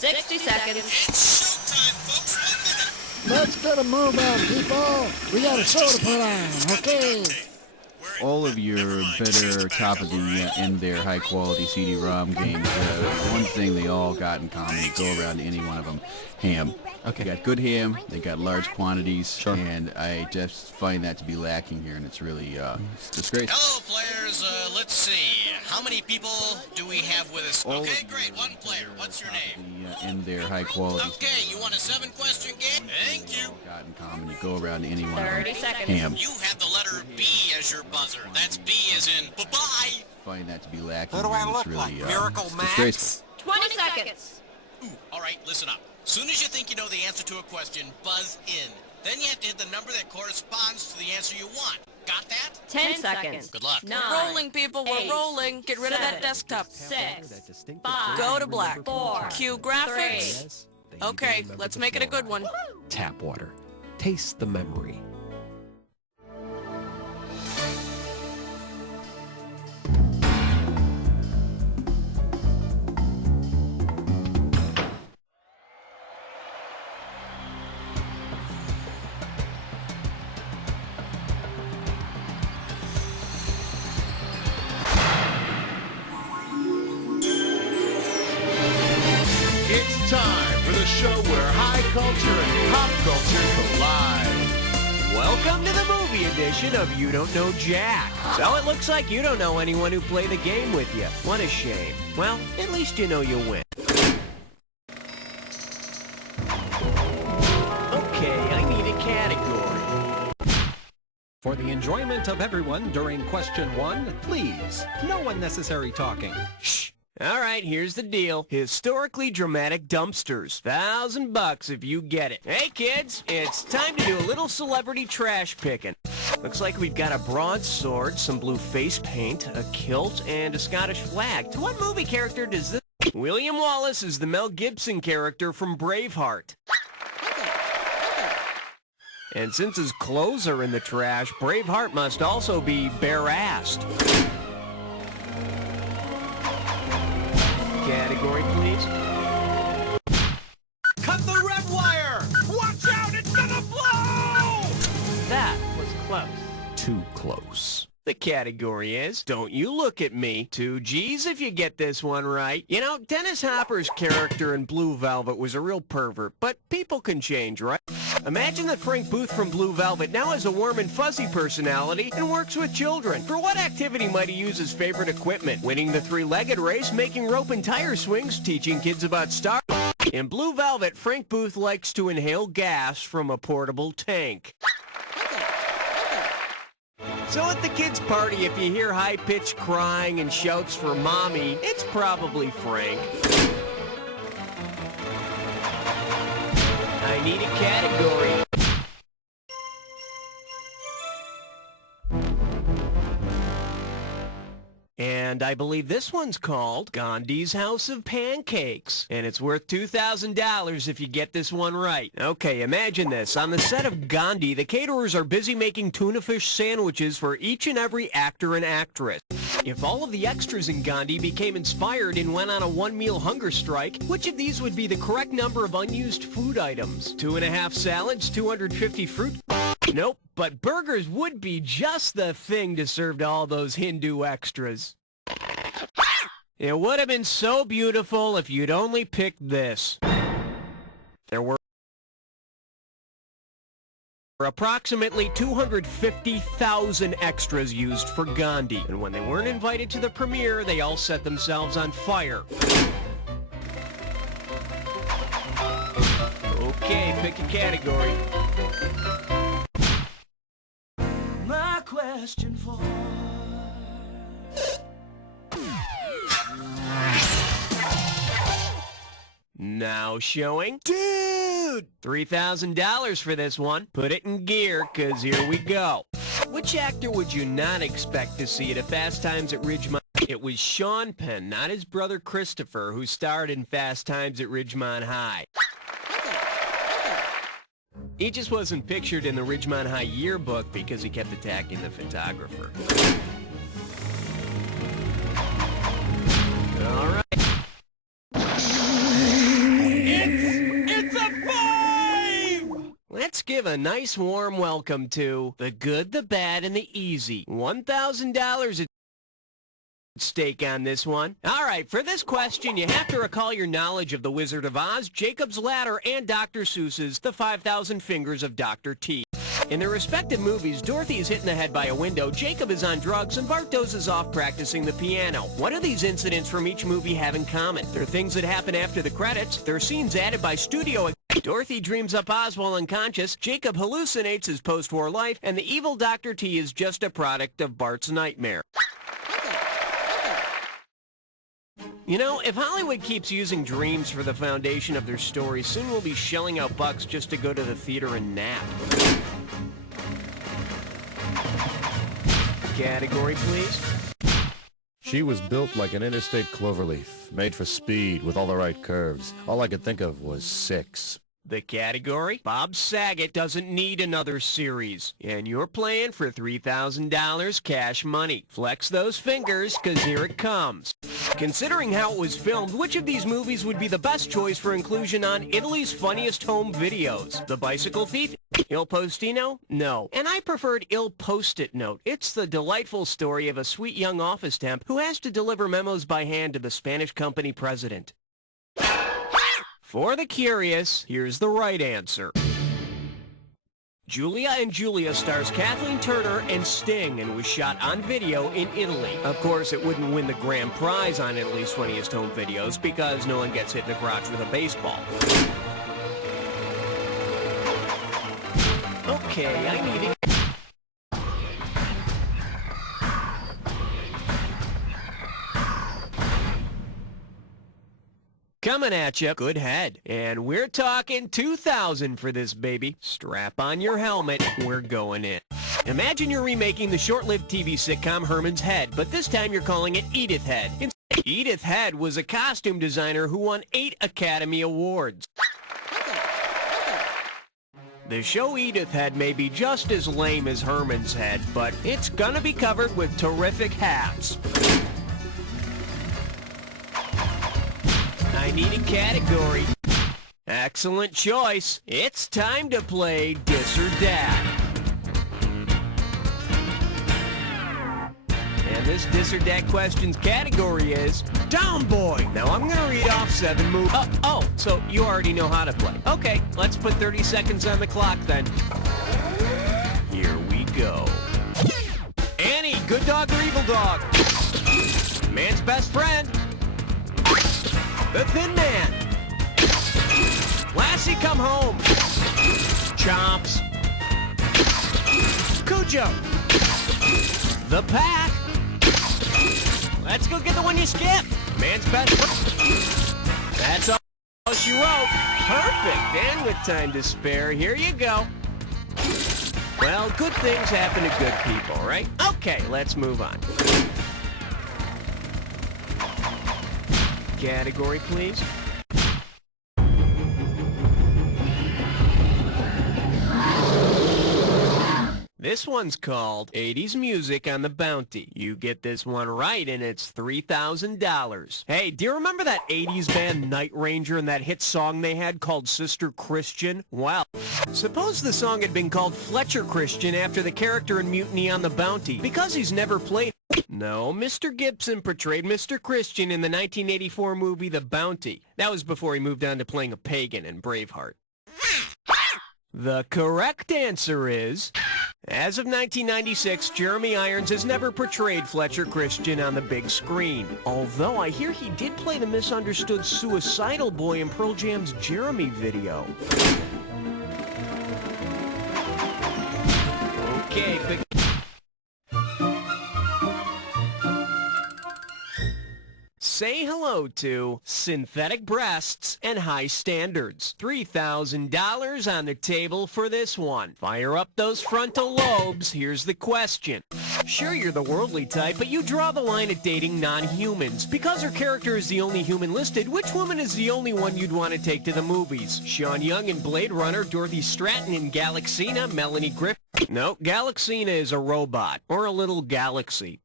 60 seconds. It's showtime, folks. 1 minute. Let's get a move on, people. We got a show to put on, okay? All of your better top of the end there, high quality CD-ROM games, one thing they all got in common, you go around to any one of them, ham. Okay. They got good ham, they got large quantities, sure. And I just find that to be lacking here, and it's really disgraceful. Hello, players. Let's see. How many people do we have with us? Okay, great. One player. What's your name? In there, high quality. Okay, you want a 7-question game? Thank you. Got in common, you go around to any one of them. 30 seconds. Ham. You have the letter B as your buzzer. That's B as in bye-bye. Find that to be lacking. Who do I and look it's like? really, Miracle disgraceful. Max? 20 seconds. Ooh, all right, listen up. Soon as you think you know the answer to a question, buzz in. Then you have to hit the number that corresponds to the answer you want. Got that? 10 seconds. Good luck. 9, We're rolling, people. We're 8, rolling. Get rid of that 7, desktop. 6, 5, Go to black. 4, Cue graphics. 3. Okay, let's make it a good one. Tap water. Taste the memory. It's time for the show where high culture and pop culture collide. Welcome to the movie edition of You Don't Know Jack. So it looks like you don't know anyone who played the game with you. What a shame. Well, at least you know you win. Okay, I need a category. For the enjoyment of everyone during question 1, please, no unnecessary talking. Shh. All right, here's the deal. Historically dramatic dumpsters. $1,000 if you get it. Hey, kids, it's time to do a little celebrity trash picking. Looks like we've got a broadsword, some blue face paint, a kilt, and a Scottish flag. To what movie character does this... William Wallace is the Mel Gibson character from Braveheart. And since his clothes are in the trash, Braveheart must also be bare-assed. Category, please. Cut the red wire! Watch out, it's gonna blow! That was close. Too close. The category is, don't you look at me. 2 G's if you get this one right. You know, Dennis Hopper's character in Blue Velvet was a real pervert, but people can change, right? Imagine that Frank Booth from Blue Velvet now has a warm and fuzzy personality and works with children. For what activity might he use his favorite equipment? Winning the 3-legged race, making rope and tire swings, teaching kids about stars. In Blue Velvet, Frank Booth likes to inhale gas from a portable tank. So at the kids' party, if you hear high-pitched crying and shouts for mommy, it's probably Frank. I need a category. And I believe this one's called Gandhi's House of Pancakes. And it's worth $2,000 if you get this one right. Okay, imagine this. On the set of Gandhi, the caterers are busy making tuna fish sandwiches for each and every actor and actress. If all of the extras in Gandhi became inspired and went on a 1-meal hunger strike, which of these would be the correct number of unused food items? 2.5 salads, 250 fruit? Nope, but burgers would be just the thing to serve to all those Hindu extras. It would have been so beautiful if you'd only picked this. There were approximately 250,000 extras used for Gandhi, and when they weren't invited to the premiere, they all set themselves on fire. Okay, pick a category. My question for... Now showing. Dude! $3,000 for this one. Put it in gear, cause here we go. Which actor would you not expect to see at Fast Times at Ridgemont? It was Sean Penn, not his brother Christopher, who starred in Fast Times at Ridgemont High. He just wasn't pictured in the Ridgemont High yearbook because he kept attacking the photographer. All right. let's give a nice warm welcome to the good, the bad, and the easy. $1,000 at stake on this one. All right, for this question, you have to recall your knowledge of The Wizard of Oz, Jacob's Ladder, and Dr. Seuss's The 5,000 Fingers of Dr. T. In their respective movies, Dorothy is hit in the head by a window, Jacob is on drugs, and Bart dozes off practicing the piano. What do these incidents from each movie have in common? They're things that happen after the credits. They're scenes added by studio. Dorothy dreams up Oz while unconscious, Jacob hallucinates his post-war life, and the evil Dr. T is just a product of Bart's nightmare. You know, if Hollywood keeps using dreams for the foundation of their stories, soon we'll be shelling out bucks just to go to the theater and nap. Category, please. She was built like an interstate cloverleaf, made for speed with all the right curves. All I could think of was 6. The category, Bob Saget doesn't need another series. And you're playing for $3,000 cash money. Flex those fingers, because here it comes. Considering how it was filmed, which of these movies would be the best choice for inclusion on Italy's Funniest Home Videos? The Bicycle Thief? Il Postino? No. And I preferred Il Post-it Note. It's the delightful story of a sweet young office temp who has to deliver memos by hand to the Spanish company president. For the curious, here's the right answer. Julia and Julia stars Kathleen Turner and Sting and was shot on video in Italy. Of course, it wouldn't win the grand prize on Italy's Funniest Home Videos because no one gets hit in the crotch with a baseball. Okay, I need it. Coming at you, good head. And we're talking 2,000 for this baby. Strap on your helmet, we're going in. Imagine you're remaking the short-lived TV sitcom Herman's Head, but this time you're calling it Edith Head. Edith Head was a costume designer who won 8 Academy Awards. The show Edith Head may be just as lame as Herman's Head, but it's gonna be covered with terrific hats. I need a category. Excellent choice. It's time to play Dis or Dat. And this Dis or Dat question's category is Down Boy. Now I'm gonna read off 7 movies. Oh, so you already know how to play. Okay, let's put 30 seconds on the clock then. Here we go. Annie, good dog or evil dog? Man's best friend. The Thin Man. Lassie, come home. Chomps. Cujo. The Pack. Let's go get the one you skipped. Man's best friend. That's all she wrote. Perfect. And with time to spare, here you go. Well, good things happen to good people, right? Okay, let's move on. Category, please. This one's called 80s Music on the Bounty. You get this one right and it's $3,000. Hey, do you remember that 80s band Night Ranger and that hit song they had called Sister Christian? Well, suppose the song had been called Fletcher Christian after the character in Mutiny on the Bounty, because he's never played. No, Mr. Gibson portrayed Mr. Christian in the 1984 movie The Bounty. That was before he moved on to playing a pagan in Braveheart. The correct answer is, as of 1996, Jeremy Irons has never portrayed Fletcher Christian on the big screen. Although I hear he did play the misunderstood suicidal boy in Pearl Jam's Jeremy video. Okay, pick... Say hello to synthetic breasts and high standards. $3,000 on the table for this one. Fire up those frontal lobes. Here's the question. Sure, you're the worldly type, but you draw the line at dating non-humans. Because her character is the only human listed, which woman is the only one you'd want to take to the movies? Sean Young in Blade Runner, Dorothy Stratton in Galaxina, Melanie Griffith. No, Galaxina is a robot, or a little galaxy.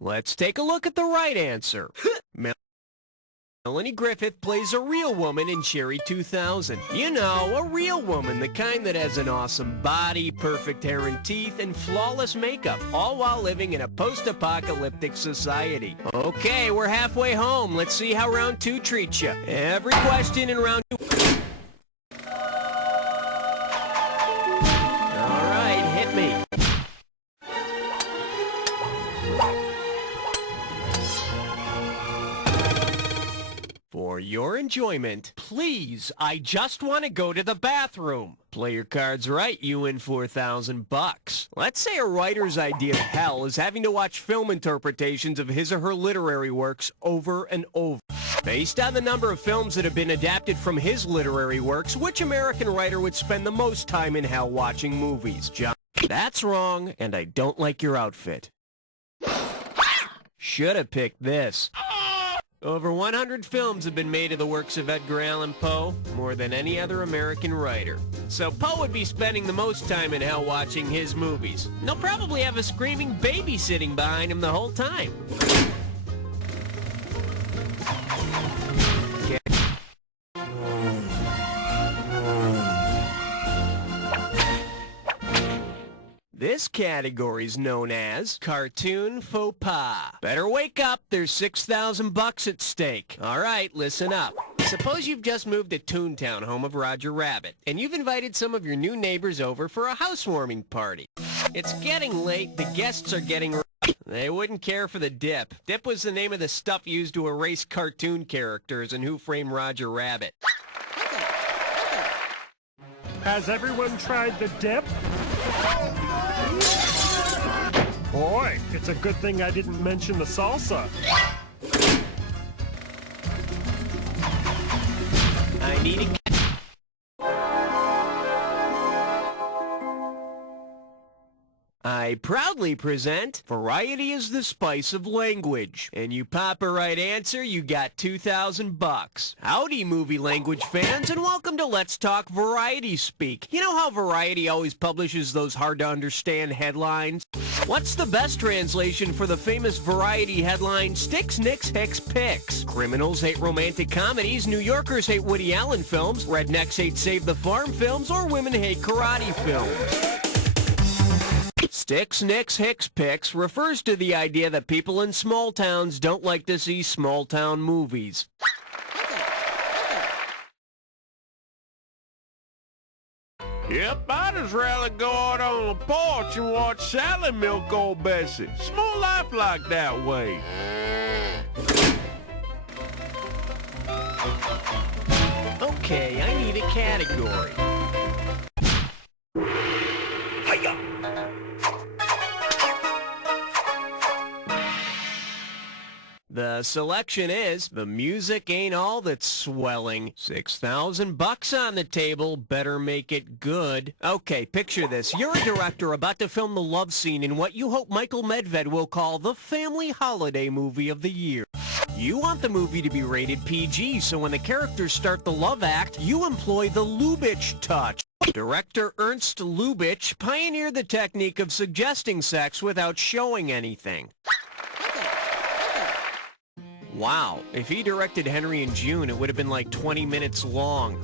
Let's take a look at the right answer. Melanie Griffith plays a real woman in Cherry 2000. You know, a real woman, the kind that has an awesome body, perfect hair and teeth, and flawless makeup, all while living in a post-apocalyptic society. Okay, we're halfway home. Let's see how round 2 treats you. Every question in round 2... All right, hit me. For your enjoyment, please, I just want to go to the bathroom. Play your cards right, you win $4,000. Let's say a writer's idea of hell is having to watch film interpretations of his or her literary works over and over. Based on the number of films that have been adapted from his literary works, which American writer would spend the most time in hell watching movies? John, that's wrong, and I don't like your outfit. Should have picked this. Over 100 films have been made of the works of Edgar Allan Poe, more than any other American writer. So Poe would be spending the most time in hell watching his movies. They'll probably have a screaming baby sitting behind him the whole time. This category is known as Cartoon Faux Pas. Better wake up, there's $6,000 at stake. All right, listen up. Suppose you've just moved to Toontown, home of Roger Rabbit, and you've invited some of your new neighbors over for a housewarming party. It's getting late, the guests are getting rough. They wouldn't care for the dip. Dip was the name of the stuff used to erase cartoon characters in Who Framed Roger Rabbit. Has everyone tried the dip? Boy, it's a good thing I didn't mention the salsa. I need a... I proudly present Variety is the Spice of Language. And you pop a right answer, you got $2,000. Howdy, movie language fans, and welcome to Let's Talk Variety Speak. You know how Variety always publishes those hard-to-understand headlines? What's the best translation for the famous Variety headline, Sticks, Nicks, Hicks, Picks? Criminals hate romantic comedies, New Yorkers hate Woody Allen films, rednecks hate Save the Farm films, or women hate karate films. Sticks, Nicks, Hicks, Picks refers to the idea that people in small towns don't like to see small town movies. Yep, I'd just rather go out on the porch and watch Sally milk old Bessie. It's more life like that way. Okay, I need a category. Hiya! The selection is The Music Ain't All That's Swelling. $6,000 on the table. Better make it good. Okay, picture this. You're a director about to film the love scene in what you hope Michael Medved will call the family holiday movie of the year. You want the movie to be rated PG, so when the characters start the love act, you employ the Lubitsch touch. Director Ernst Lubitsch pioneered the technique of suggesting sex without showing anything. Wow, if he directed Henry and June, it would have been like 20 minutes long.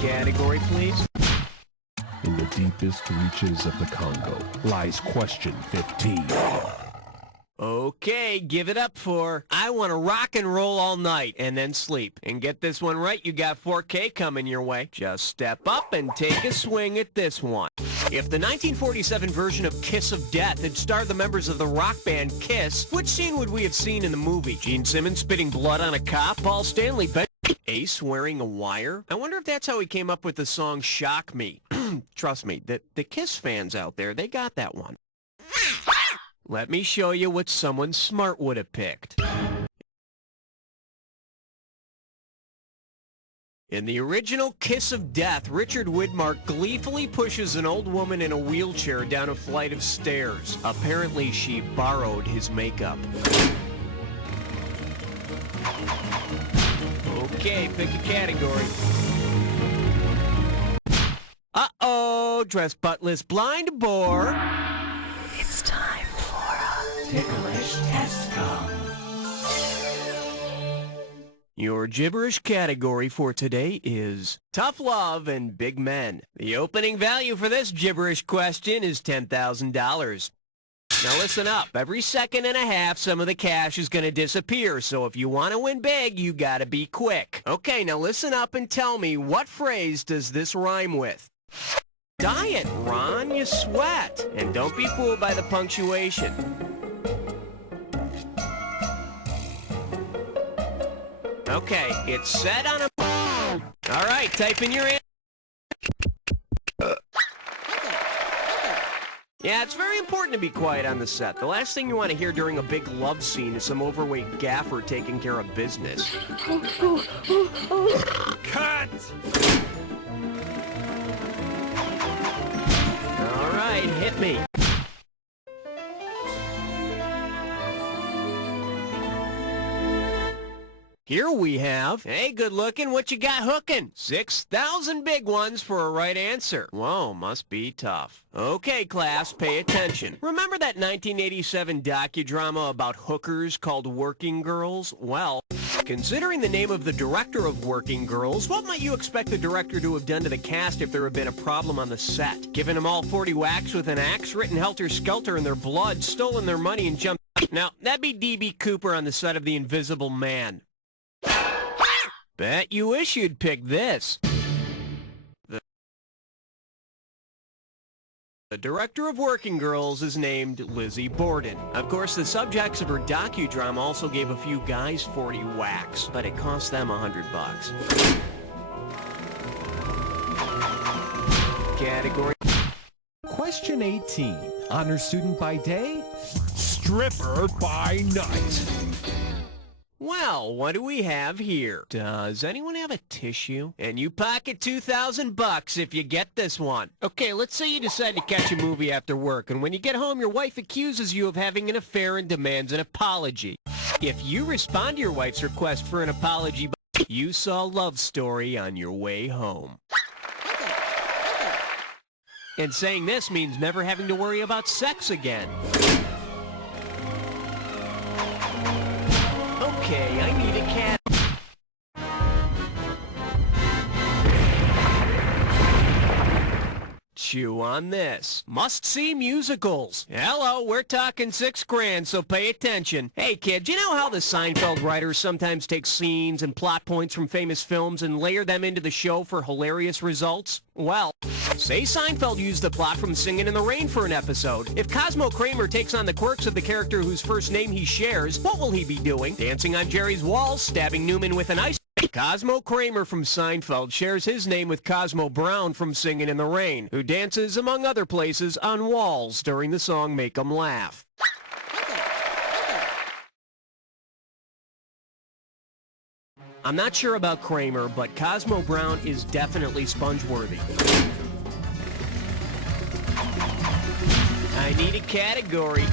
Category, please. In the deepest reaches of the Congo lies question 15. Okay, give it up for I Want to Rock and Roll All Night and Then Sleep. And get this one right, you got 4K coming your way. Just step up and take a swing at this one. If the 1947 version of Kiss of Death had starred the members of the rock band Kiss, which scene would we have seen in the movie? Gene Simmons spitting blood on a cop? Paul Stanley Ace wearing a wire? I wonder if that's how he came up with the song Shock Me. Trust me, the Kiss fans out there, they got that one. Let me show you what someone smart would have picked. In the original Kiss of Death, Richard Widmark gleefully pushes an old woman in a wheelchair down a flight of stairs. Apparently, she borrowed his makeup. Okay, pick a category. Uh-oh, dress buttless blind boar. It's time for a Ticklish Test Gum. Your gibberish category for today is tough love and big men. The opening value for this gibberish question is $10,000. Now listen up. Every second and a half, some of the cash is going to disappear, so if you want to win big, you got to be quick. Okay, now listen up and tell me, what phrase does this rhyme with? Diet, Ron, you sweat. And don't be fooled by the punctuation. Okay, it's set on a... All right, type in your answer. Yeah, it's very important to be quiet on the set. The last thing you want to hear during a big love scene is some overweight gaffer taking care of business. Cut! All right, hit me. Here we have, hey, good looking, what you got hooking? 6,000 big ones for a right answer. Whoa, must be tough. Okay, class, pay attention. Remember that 1987 docudrama about hookers called Working Girls? Well, considering the name of the director of Working Girls, what might you expect the director to have done to the cast if there had been a problem on the set? Given them all 40 whacks with an axe, written helter-skelter in their blood, stolen their money, and jumped... Now, that'd be D.B. Cooper on the set of The Invisible Man. Bet you wish you'd pick this. The director of Working Girls is named Lizzie Borden. Of course, the subjects of her docudrama also gave a few guys 40 whacks, but it cost them $100. Category. Question 18. Honor student by day, stripper by night. Well, what do we have here? Does anyone have a tissue? And you pocket $2,000 if you get this one. Okay, let's say you decide to catch a movie after work, and when you get home, your wife accuses you of having an affair and demands an apology. If you respond to your wife's request for an apology, you saw Love Story on your way home. And saying this means never having to worry about sex again. Okay, I need a cat. Chew on this. Must-see musicals. Hello, we're talking $6,000, so pay attention. Hey, kid, do you know how the Seinfeld writers sometimes take scenes and plot points from famous films and layer them into the show for hilarious results? Well, say Seinfeld used the plot from Singin' in the Rain for an episode. If Cosmo Kramer takes on the quirks of the character whose first name he shares, what will he be doing? Dancing on Jerry's walls, stabbing Newman with an ice... Cosmo Kramer from Seinfeld shares his name with Cosmo Brown from Singin' in the Rain, who dances, among other places, on walls during the song Make 'Em Laugh. I'm not sure about Kramer, but Cosmo Brown is definitely sponge-worthy. I need a category.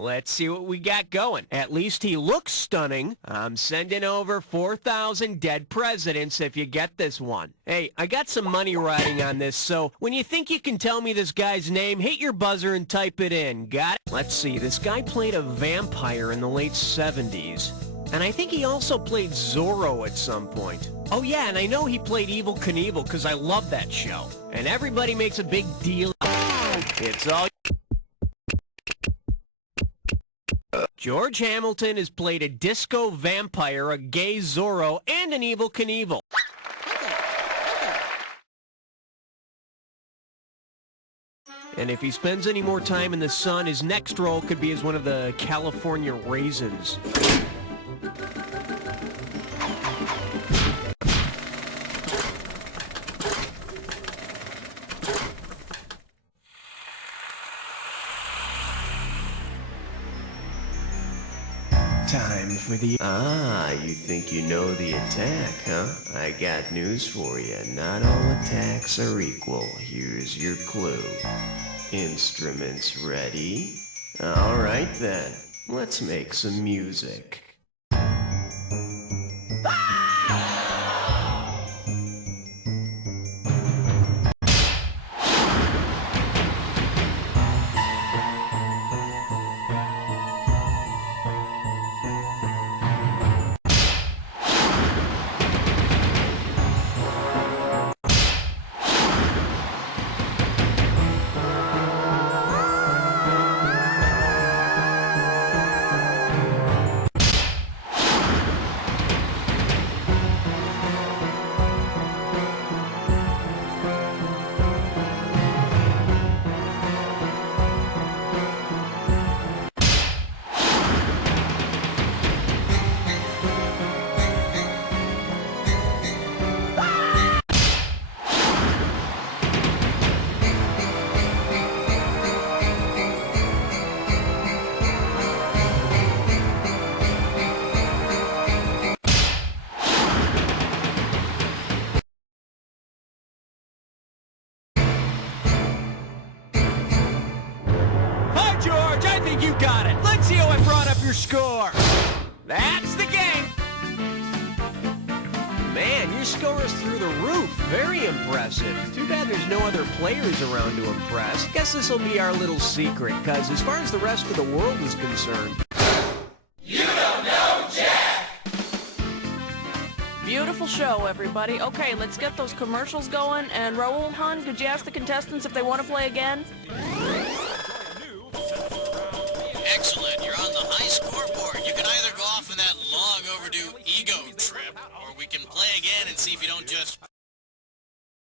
Let's see what we got going. At least he looks stunning. I'm sending over 4,000 dead presidents if you get this one. Hey, I got some money riding on this, so when you think you can tell me this guy's name, hit your buzzer and type it in. Got it? Let's see. This guy played a vampire in the late 70s. And I think he also played Zorro at some point. Oh yeah, and I know he played Evel Knievel because I love that show. And everybody makes a big deal. It's all... George Hamilton has played a disco vampire, a gay Zorro, and an Evel Knievel. And if he spends any more time in the sun, his next role could be as one of the California Raisins. Time for the... Ah, you think you know the attack, huh? I got news for you. Not all attacks are equal. Here's your clue. Instruments ready? All right then. Let's make some music. think you got it. Let's see how I brought up your score. That's the game. Man, your score is through the roof. Very impressive. Too bad there's no other players around to impress. Guess this will be our little secret, because as far as the rest of the world is concerned... You don't know Jack! Beautiful show, everybody. Okay, let's get those commercials going. And Raoul Han, could you ask the contestants if they want to play again? Excellent. You're on the high scoreboard. You can either go off on that long overdue ego trip, or we can play again and see if you don't just